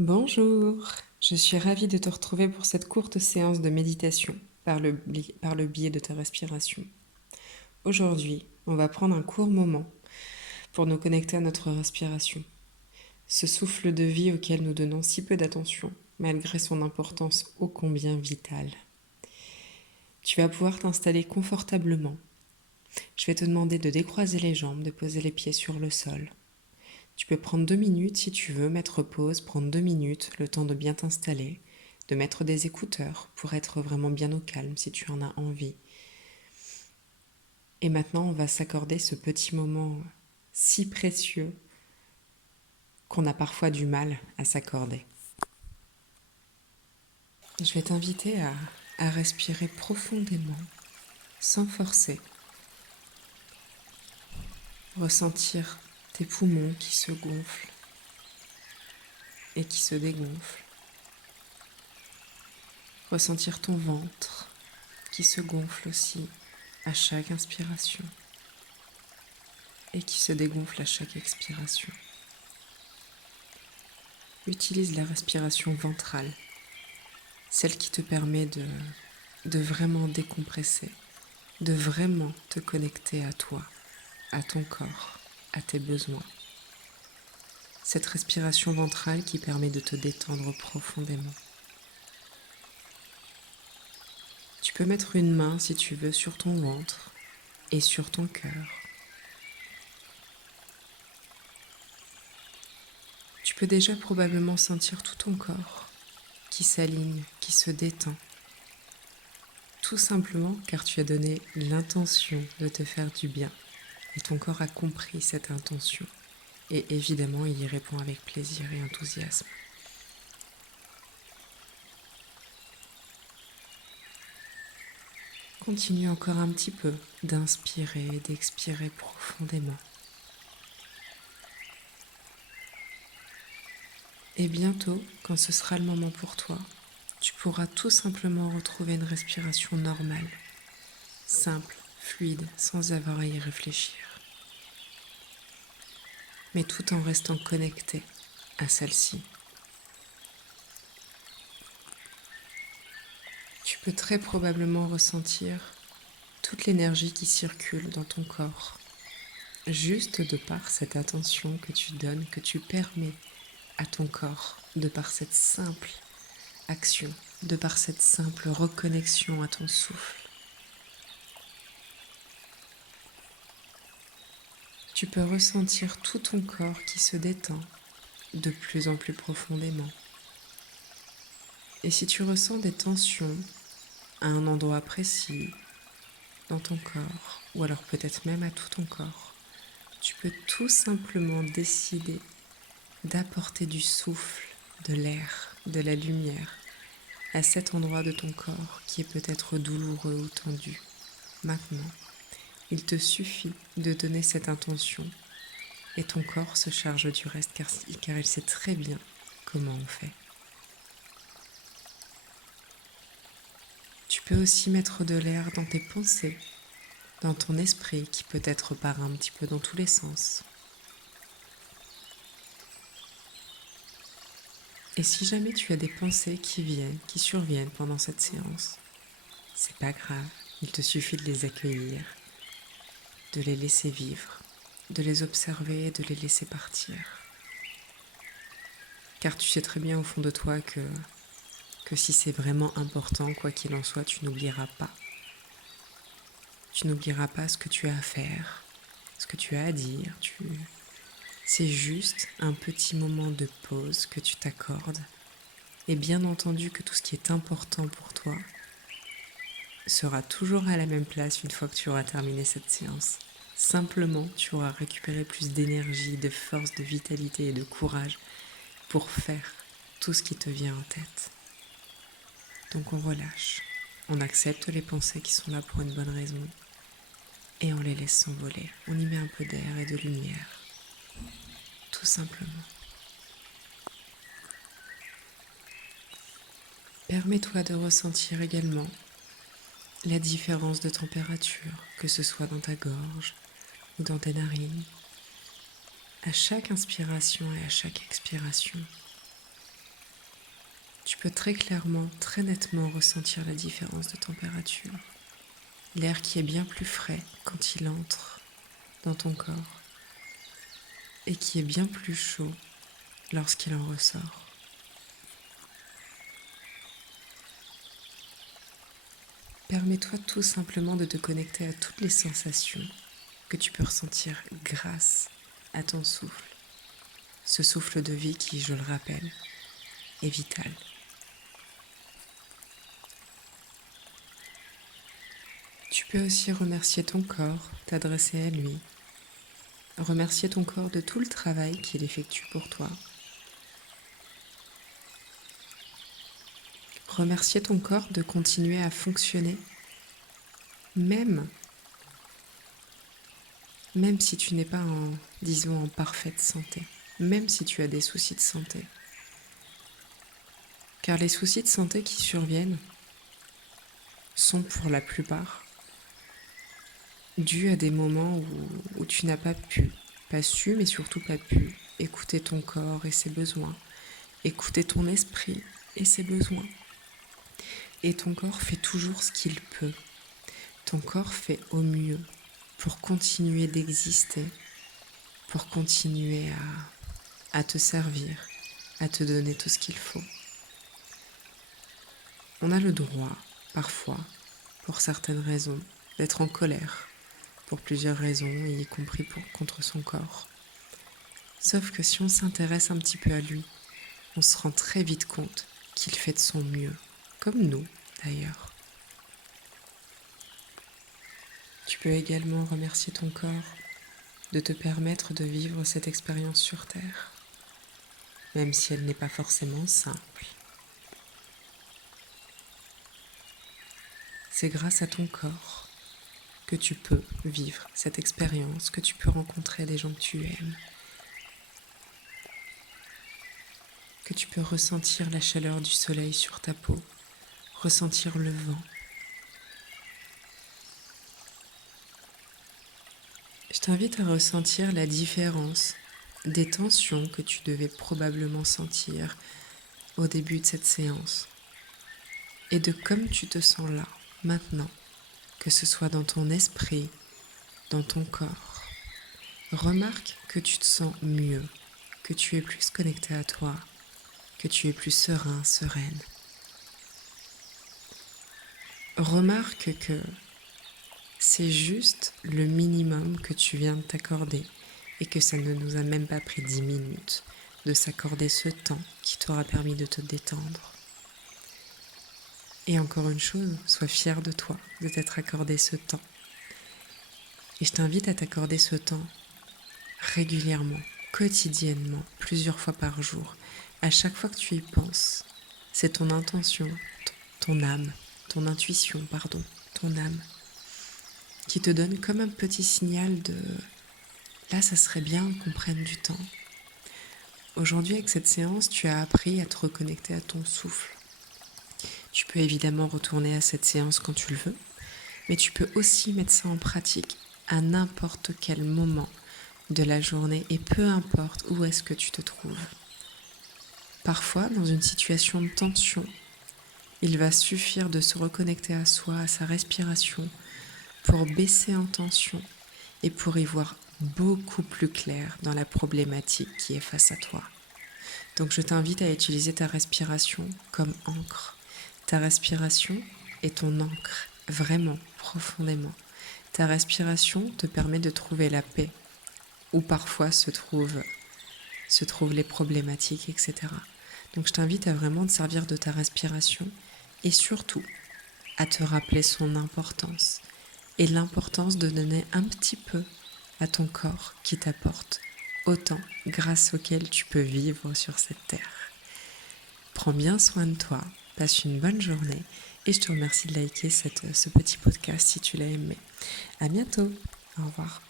Bonjour, je suis ravie de te retrouver pour cette courte séance de méditation par le biais de ta respiration. Aujourd'hui, on va prendre un court moment pour nous connecter à notre respiration, ce souffle de vie auquel nous donnons si peu d'attention, malgré son importance ô combien vitale. Tu vas pouvoir t'installer confortablement. Je vais te demander de décroiser les jambes, de poser les pieds sur le sol. Tu peux prendre 2 minutes si tu veux, mettre pause, prendre 2 minutes, le temps de bien t'installer, de mettre des écouteurs pour être vraiment bien au calme si tu en as envie. Et maintenant, on va s'accorder ce petit moment si précieux qu'on a parfois du mal à s'accorder. Je vais t'inviter à respirer profondément, sans forcer. Ressentir tes poumons qui se gonflent et qui se dégonflent. Ressentir ton ventre qui se gonfle aussi à chaque inspiration et qui se dégonfle à chaque expiration. Utilise la respiration ventrale, celle qui te permet de vraiment décompresser, de vraiment te connecter à toi, à ton corps, à tes besoins. Cette respiration ventrale qui permet de te détendre profondément. Tu peux mettre une main, si tu veux, sur ton ventre et sur ton cœur. Tu peux déjà probablement sentir tout ton corps qui s'aligne, qui se détend. Tout simplement car tu as donné l'intention de te faire du bien et ton corps a compris cette intention et évidemment il y répond avec plaisir et enthousiasme. Continue encore un petit peu d'inspirer et d'expirer profondément. Et bientôt, quand ce sera le moment pour toi, tu pourras tout simplement retrouver une respiration normale, simple, fluide, sans avoir à y réfléchir, mais tout en restant connecté à celle-ci. Tu peux très probablement ressentir toute l'énergie qui circule dans ton corps, juste de par cette attention que tu donnes, que tu permets à ton corps, de par cette simple action, de par cette simple reconnexion à ton souffle. Tu peux ressentir tout ton corps qui se détend de plus en plus profondément. Et si tu ressens des tensions à un endroit précis dans ton corps, ou alors peut-être même à tout ton corps, tu peux tout simplement décider d'apporter du souffle, de l'air, de la lumière à cet endroit de ton corps qui est peut-être douloureux ou tendu. Maintenant, il te suffit de donner cette intention et ton corps se charge du reste car il sait très bien comment on fait. Tu peux aussi mettre de l'air dans tes pensées, dans ton esprit qui peut-être part un petit peu dans tous les sens. Et si jamais tu as des pensées qui surviennent pendant cette séance, c'est pas grave, il te suffit de les accueillir, de les laisser vivre, de les observer et de les laisser partir. Car tu sais très bien au fond de toi que si c'est vraiment important, quoi qu'il en soit, tu n'oublieras pas. Tu n'oublieras pas ce que tu as à faire, ce que tu as à dire. C'est juste un petit moment de pause que tu t'accordes. Et bien entendu que tout ce qui est important pour toi sera toujours à la même place une fois que tu auras terminé cette séance. Simplement, tu auras récupéré plus d'énergie, de force, de vitalité et de courage pour faire tout ce qui te vient en tête. Donc on relâche, on accepte les pensées qui sont là pour une bonne raison et on les laisse s'envoler. On y met un peu d'air et de lumière, tout simplement. Permets-toi de ressentir également la différence de température, que ce soit dans ta gorge ou dans tes narines. À chaque inspiration et à chaque expiration, tu peux très clairement, très nettement ressentir la différence de température. L'air qui est bien plus frais quand il entre dans ton corps et qui est bien plus chaud lorsqu'il en ressort. Permets-toi tout simplement de te connecter à toutes les sensations que tu peux ressentir grâce à ton souffle. Ce souffle de vie qui, je le rappelle, est vital. Tu peux aussi remercier ton corps, t'adresser à lui, remercier ton corps de tout le travail qu'il effectue pour toi. Remercier ton corps de continuer à fonctionner, même si tu n'es pas en parfaite santé, même si tu as des soucis de santé. Car les soucis de santé qui surviennent sont pour la plupart dus à des moments où tu n'as pas su, mais surtout pas pu écouter ton corps et ses besoins, écouter ton esprit et ses besoins. Et ton corps fait toujours ce qu'il peut. Ton corps fait au mieux pour continuer d'exister, pour continuer à te servir, à te donner tout ce qu'il faut. On a le droit, parfois, pour certaines raisons, d'être en colère, pour plusieurs raisons, y compris contre son corps. Sauf que si on s'intéresse un petit peu à lui, on se rend très vite compte qu'il fait de son mieux, comme nous d'ailleurs. Tu peux également remercier ton corps de te permettre de vivre cette expérience sur Terre, même si elle n'est pas forcément simple. C'est grâce à ton corps que tu peux vivre cette expérience, que tu peux rencontrer des gens que tu aimes, que tu peux ressentir la chaleur du soleil sur ta peau, ressentir le vent. Je t'invite à ressentir la différence des tensions que tu devais probablement sentir au début de cette séance et de comme tu te sens là, maintenant, que ce soit dans ton esprit, dans ton corps. Remarque que tu te sens mieux, que tu es plus connecté à toi, que tu es plus serein, sereine. Remarque que c'est juste le minimum que tu viens de t'accorder et que ça ne nous a même pas pris 10 minutes de s'accorder ce temps qui t'aura permis de te détendre. Et encore une chose, sois fier de toi, de t'être accordé ce temps. Et je t'invite à t'accorder ce temps régulièrement, quotidiennement, plusieurs fois par jour. À chaque fois que tu y penses, c'est ton intention, ton âme, ton intuition, ton âme, qui te donne comme un petit signal de « là, ça serait bien qu'on prenne du temps ». Aujourd'hui, avec cette séance, tu as appris à te reconnecter à ton souffle. Tu peux évidemment retourner à cette séance quand tu le veux, mais tu peux aussi mettre ça en pratique à n'importe quel moment de la journée et peu importe où est-ce que tu te trouves. Parfois, dans une situation de tension, il va suffire de se reconnecter à soi, à sa respiration, pour baisser en tension et pour y voir beaucoup plus clair dans la problématique qui est face à toi. Donc je t'invite à utiliser ta respiration comme encre. Ta respiration est ton encre, vraiment, profondément. Ta respiration te permet de trouver la paix, où parfois se trouvent les problématiques, etc. Donc je t'invite à vraiment te servir de ta respiration et surtout à te rappeler son importance et l'importance de donner un petit peu à ton corps qui t'apporte autant grâce auquel tu peux vivre sur cette terre. Prends bien soin de toi, passe une bonne journée et je te remercie de liker ce petit podcast si tu l'as aimé. À bientôt, au revoir.